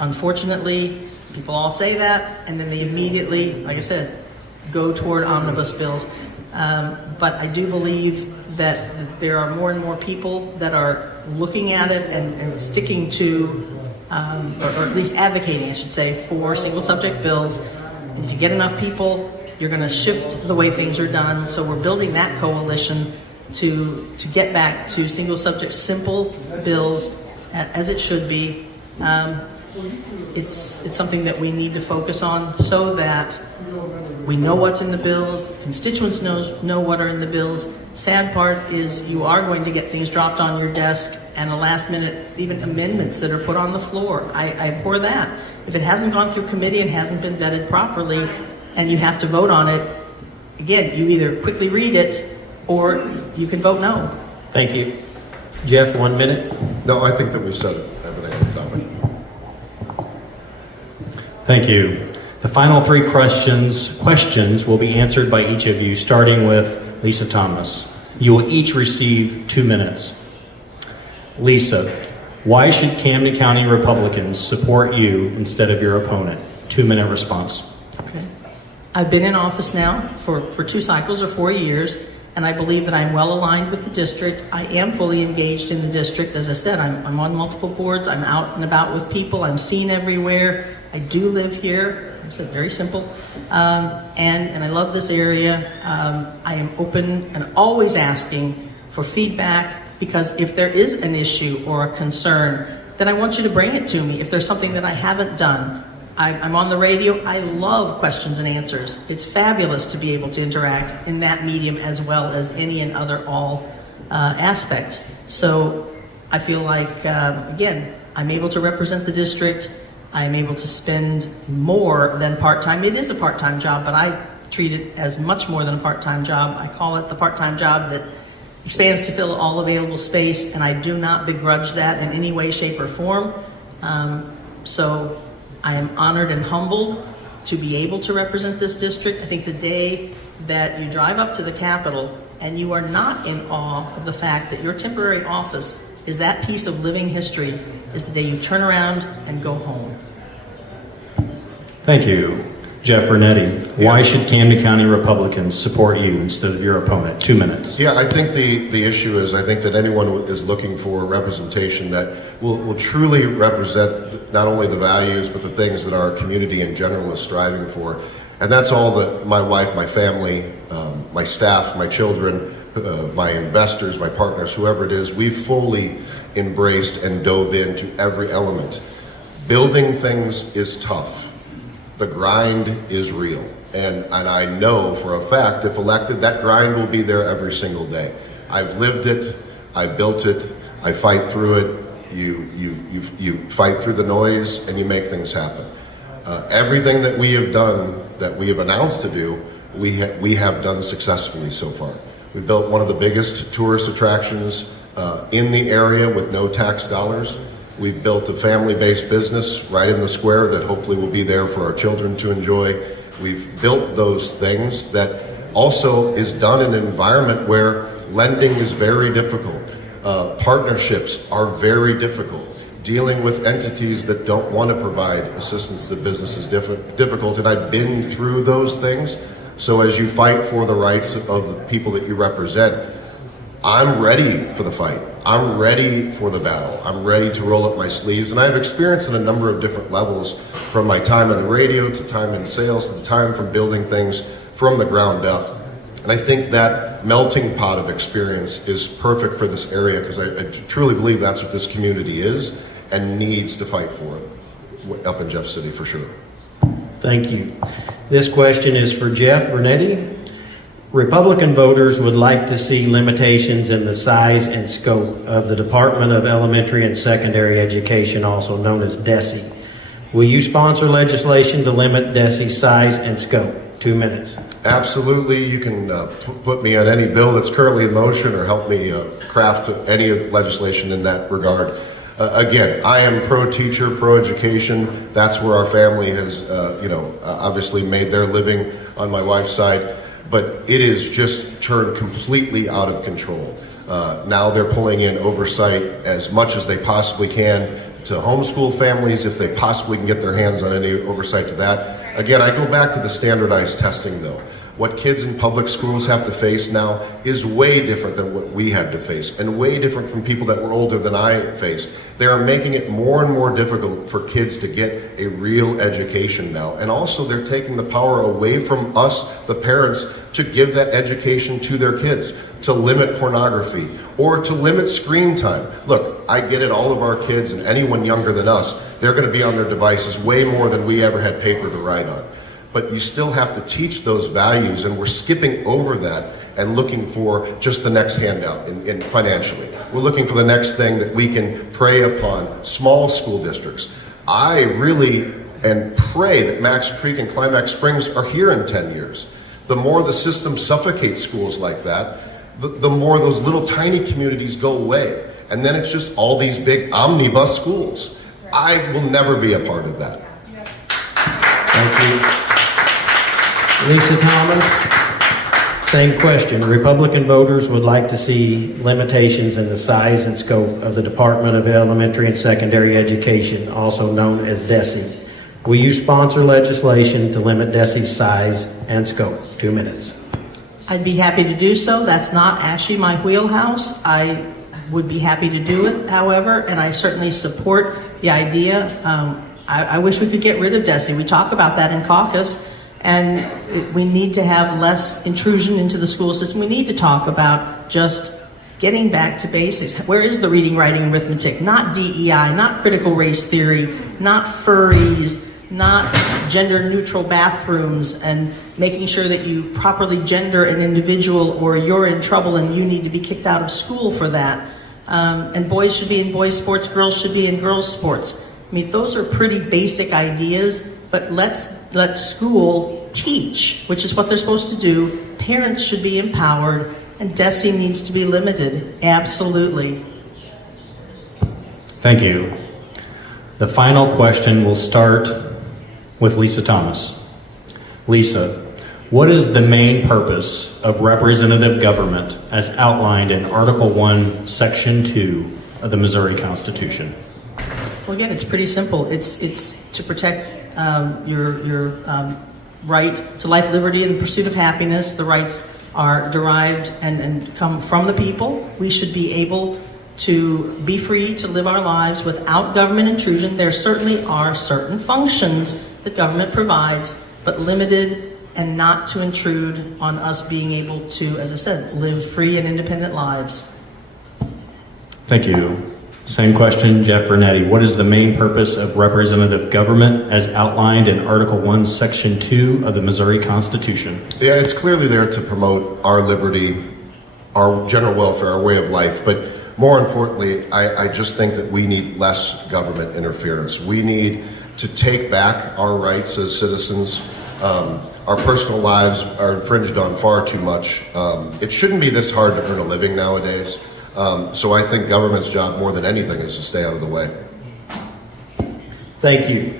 Unfortunately, people all say that, and then they immediately, like I said, go toward omnibus bills. But I do believe that there are more and more people that are looking at it and sticking to, or at least advocating, I should say, for single subject bills. And if you get enough people, you're going to shift the way things are done. So we're building that coalition to get back to single subject, simple bills as it should be. It's something that we need to focus on so that we know what's in the bills, constituents know what are in the bills. Sad part is you are going to get things dropped on your desk and a last minute, even amendments that are put on the floor. I abhor that. If it hasn't gone through committee and hasn't been vetted properly and you have to vote on it, again, you either quickly read it or you can vote no. Thank you. Jeff, 1 minute. No, I think that we said everything on the topic. Thank you. The final 3 questions will be answered by each of you, starting with Lisa Thomas. You will each receive 2 minutes. Lisa, why should Camden County Republicans support you instead of your opponent? 2-minute response. Okay. I've been in office now for 2 cycles or 4 years, and I believe that I'm well aligned with the district. I am fully engaged in the district. As I said, I'm on multiple boards. I'm out and about with people. I'm seen everywhere. I do live here. I said very simple, and I love this area. I am open and always asking for feedback, because if there is an issue or a concern, then I want you to bring it to me. If there's something that I haven't done, I'm on the radio. I love questions and answers. It's fabulous to be able to interact in that medium as well as any and all aspects. So I feel like, again, I'm able to represent the district. I'm able to spend more than part-time. It is a part-time job, but I treat it as much more than a part-time job. I call it the part-time job that expands to fill all available space, and I do not begrudge that in any way, shape, or form. So I am honored and humbled to be able to represent this district. I think the day that you drive up to the Capitol and you are not in awe of the fact that your temporary office is that piece of living history is the day you turn around and go home. Thank you. Jeff Vernetti, why should Camden County Republicans support you instead of your opponent? 2 minutes. Yeah, I think the issue is I think that anyone is looking for representation that will truly represent not only the values but the things that our community in general is striving for. And that's all that my wife, my family, my staff, my children, my investors, my partners, whoever it is, we've fully embraced and dove into every element. Building things is tough. The grind is real. And I know for a fact, if elected, that grind will be there every single day. I've lived it, I built it, I fight through it. You fight through the noise and you make things happen. Everything that we have done, that we have announced to do, we have done successfully so far. We've built one of the biggest tourist attractions in the area with no tax dollars. We've built a family-based business right in the square that hopefully will be there for our children to enjoy. We've built those things that also is done in an environment where lending is very difficult. Partnerships are very difficult. Dealing with entities that don't want to provide assistance to business is difficult, and I've been through those things. So as you fight for the rights of the people that you represent, I'm ready for the fight. I'm ready for the battle. I'm ready to roll up my sleeves. And I have experience in a number of different levels, from my time on the radio to time in sales to the time from building things from the ground up. And I think that melting pot of experience is perfect for this area because I truly believe that's what this community is and needs to fight for it up in Jeff City for sure. Thank you. This question is for Jeff Vernetti. Republican voters would like to see limitations in the size and scope of the Department of Elementary and Secondary Education, also known as DESE. Will you sponsor legislation to limit DESE's size and scope? 2 minutes. Absolutely. You can put me on any bill that's currently in motion or help me craft any legislation in that regard. Again, I am pro-teacher, pro-education. That's where our family has, obviously made their living on my wife's side. But it is just turned completely out of control. Now they're pulling in oversight as much as they possibly can to homeschool families if they possibly can get their hands on any oversight to that. Again, I go back to the standardized testing though. What kids in public schools have to face now is way different than what we had to face and way different from people that were older than I faced. They are making it more and more difficult for kids to get a real education now. And also they're taking the power away from us, the parents, to give that education to their kids, to limit pornography or to limit screen time. Look, I get it, all of our kids and anyone younger than us, they're gonna be on their devices way more than we ever had paper to write on. But you still have to teach those values, and we're skipping over that and looking for just the next handout in financially. We're looking for the next thing that we can prey upon small school districts. I really and pray that Max Creek and Climax Springs are here in 10 years. The more the system suffocates schools like that, the more those little tiny communities go away. And then it's just all these big omnibus schools. I will never be a part of that. Thank you. Lisa Thomas, same question. Republican voters would like to see limitations in the size and scope of the Department of Elementary and Secondary Education, also known as DESE. Will you sponsor legislation to limit DESE's size and scope? 2 minutes. I'd be happy to do so. That's not actually my wheelhouse. I would be happy to do it, however, and I certainly support the idea. I wish we could get rid of DESE. We talk about that in caucus. And we need to have less intrusion into the school system. We need to talk about just getting back to basics. Where is the reading, writing, arithmetic? Not DEI, not critical race theory, not furries, not gender neutral bathrooms and making sure that you properly gender an individual, or you're in trouble and you need to be kicked out of school for that. And boys should be in boys' sports, girls should be in girls' sports. I mean, those are pretty basic ideas, but let school teach, which is what they're supposed to do. Parents should be empowered, and DESE needs to be limited. Absolutely. Thank you. The final question will start with Lisa Thomas. Lisa, what is the main purpose of representative government as outlined in Article 1, Section 2 of the Missouri Constitution? Well, again, it's pretty simple. It's to protect your right to life, liberty, and the pursuit of happiness. The rights are derived and come from the people. We should be able to be free to live our lives without government intrusion. There certainly are certain functions that government provides, but limited and not to intrude on us being able to, as I said, live free and independent lives. Thank you. Same question, Jeff Vernetti. What is the main purpose of representative government as outlined in Article 1, Section 2 of the Missouri Constitution? Yeah, it's clearly there to promote our liberty, our general welfare, our way of life. But more importantly, I just think that we need less government interference. We need to take back our rights as citizens. Our personal lives are infringed on far too much. It shouldn't be this hard to earn a living nowadays. So I think government's job more than anything is to stay out of the way. Thank you.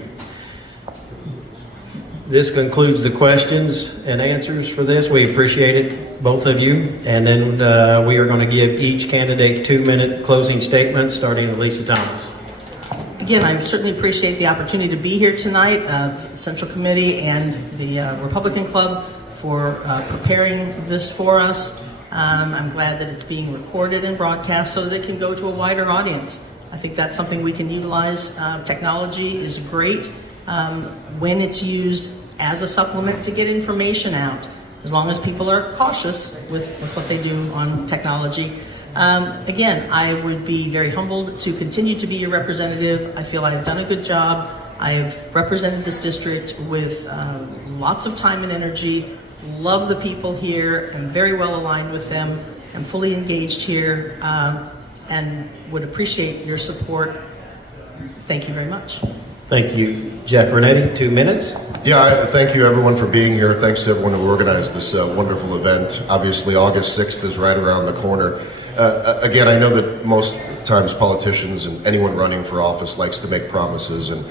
This concludes the questions and answers for this. We appreciate it, both of you. And then we are going to give each candidate 2-minute closing statements, starting with Lisa Thomas. Again, I certainly appreciate the opportunity to be here tonight, the Central Committee and the Republican Club for preparing this for us. I'm glad that it's being recorded and broadcast so that it can go to a wider audience. I think that's something we can utilize. Technology is great when it's used as a supplement to get information out, as long as people are cautious with what they do on technology. Again, I would be very humbled to continue to be your representative. I feel I've done a good job. I've represented this district with lots of time and energy. Love the people here. I'm very well aligned with them. I'm fully engaged here and would appreciate your support. Thank you very much. Thank you. Jeff Vernetti, 2 minutes. Yeah, thank you everyone for being here. Thanks to everyone who organized this wonderful event. Obviously, August 6th is right around the corner. Again, I know that most times politicians and anyone running for office likes to make promises. And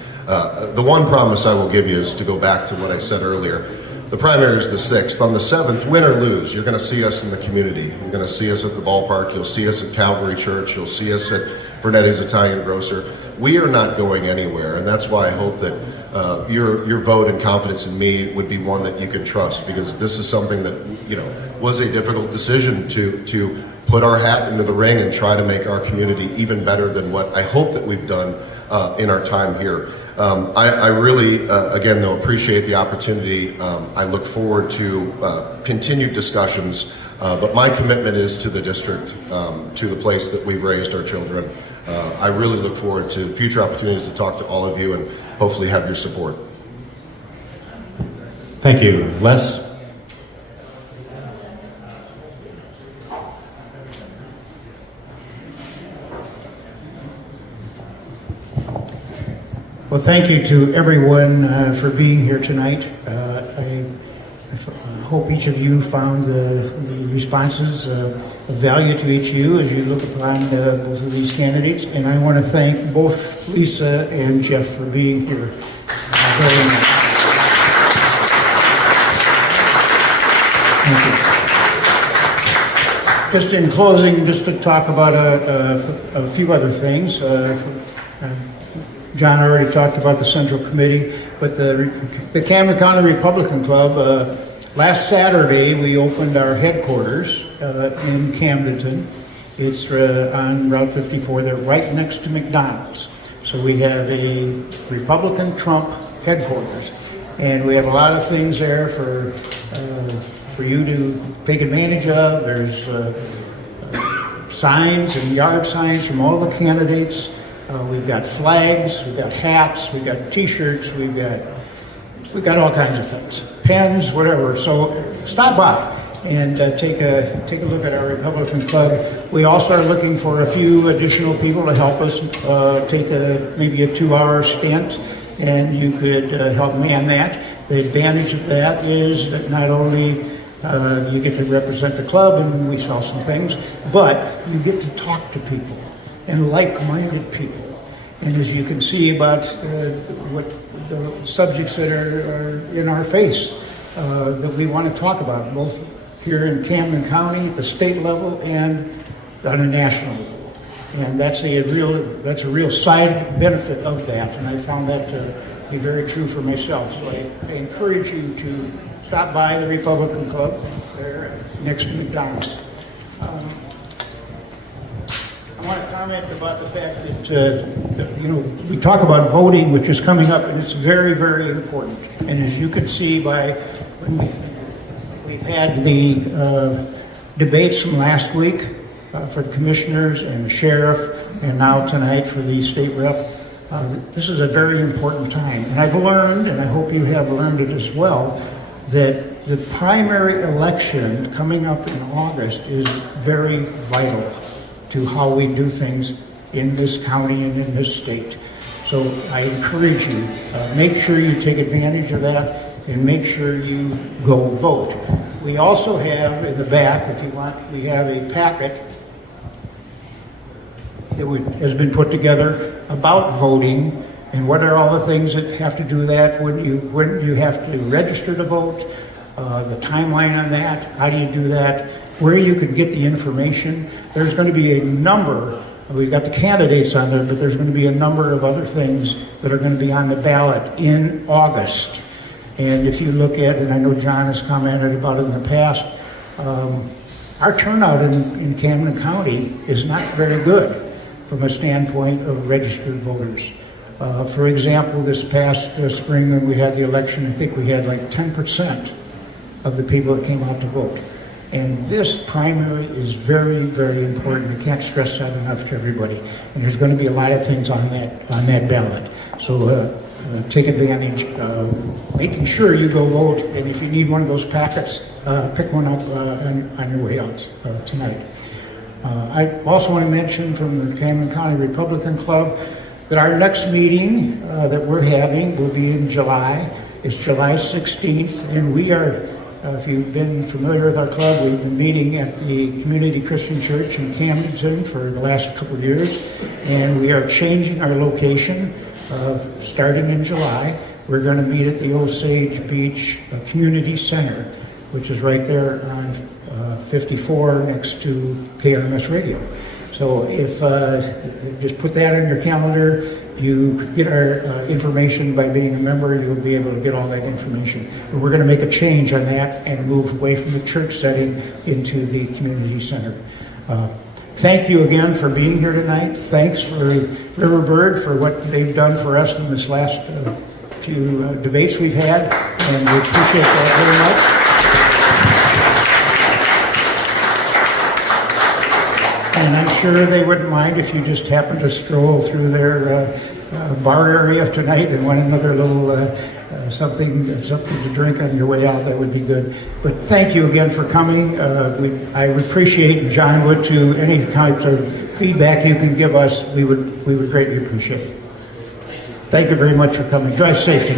the one promise I will give you is to go back to what I said earlier. The primary is the 6th. On the 7th, win or lose, you're going to see us in the community. You're going to see us at the ballpark. You'll see us at Calvary Church. You'll see us at Vernetti's Italian Grocer. We are not going anywhere, and that's why I hope that your vote and confidence in me would be one that you can trust, because this is something that was a difficult decision to put our hat into the ring and try to make our community even better than what I hope that we've done in our time here. I really, again, though, appreciate the opportunity. I look forward to continued discussions, but my commitment is to the district, to the place that we've raised our children. I really look forward to future opportunities to talk to all of you and hopefully have your support. Thank you. Les? Well, thank you to everyone for being here tonight. I hope each of you found the responses of value to each of you as you look upon both of these candidates. And I want to thank both Lisa and Jeff for being here very much. Thank you. Just in closing, just to talk about a few other things. John already talked about the Central Committee, but the Camden County Republican Club, last Saturday we opened our headquarters in Camdenton. It's on Route 54. They're right next to McDonald's. So we have a Republican Trump headquarters, and we have a lot of things there for you to take advantage of. There's signs and yard signs from all the candidates. We've got flags, we've got hats, we've got T-shirts, we've got all kinds of things. pens, whatever. So stop by and take a look at our Republican Club. We also are looking for a few additional people to help us take maybe a 2-hour stint, and you could help man that. The advantage of that is that not only you get to represent the club and we sell some things, but you get to talk to people and like-minded people. And as you can see about what the subjects that are in our face that we want to talk about, both here in Camden County, at the state level, and on a national level. And that's a real side benefit of that, and I found that to be very true for myself. So I encourage you to stop by the Republican Club there next to McDonald's. I want to comment about the fact that, we talk about voting, which is coming up, and it's very, very important. And as you can see by when we've had the debates from last week for the commissioners and the sheriff, and now tonight for the state rep, this is a very important time. And I've learned, and I hope you have learned it as well, that the primary election coming up in August is very vital to how we do things in this county and in this state. So I encourage you, make sure you take advantage of that and make sure you go vote. We also have in the back, if you want, we have a packet that has been put together about voting and what are all the things that have to do that, when you have to register to vote, the timeline on that, how do you do that, where you can get the information. There's going to be a number, we've got the candidates on there, but there's going to be a number of other things that are going to be on the ballot in August. And if you look at, and I know John has commented about it in the past, our turnout in Camden County is not very good from a standpoint of registered voters. For example, this past spring when we had the election, I think we had like 10% of the people that came out to vote. And this primary is very, very important. I can't stress that enough to everybody. And there's going to be a lot of things on that ballot. So take advantage of making sure you go vote. And if you need one of those packets, pick one up on your way out tonight. I also want to mention from the Camden County Republican Club that our next meeting that we're having will be in July. It's July 16th, and we are, if you've been familiar with our club, we've been meeting at the Community Christian Church in Camden for the last couple of years, and we are changing our location starting in July. We're going to meet at the Osage Beach Community Center, which is right there on 54 next to KRMS Radio. So if just put that on your calendar, you get our information by being a member, you'll be able to get all that information. But we're going to make a change on that and move away from the church setting into the community center. Thank you again for being here tonight. Thanks for Riverbird for what they've done for us in this last few debates we've had, and we appreciate that very much. And I'm sure they wouldn't mind if you just happened to stroll through their bar area tonight and want another little something to drink on your way out. That would be good. But thank you again for coming. I appreciate, John would too, any kinds of feedback you can give us. We would greatly appreciate it. Thank you very much for coming. Drive safe tonight.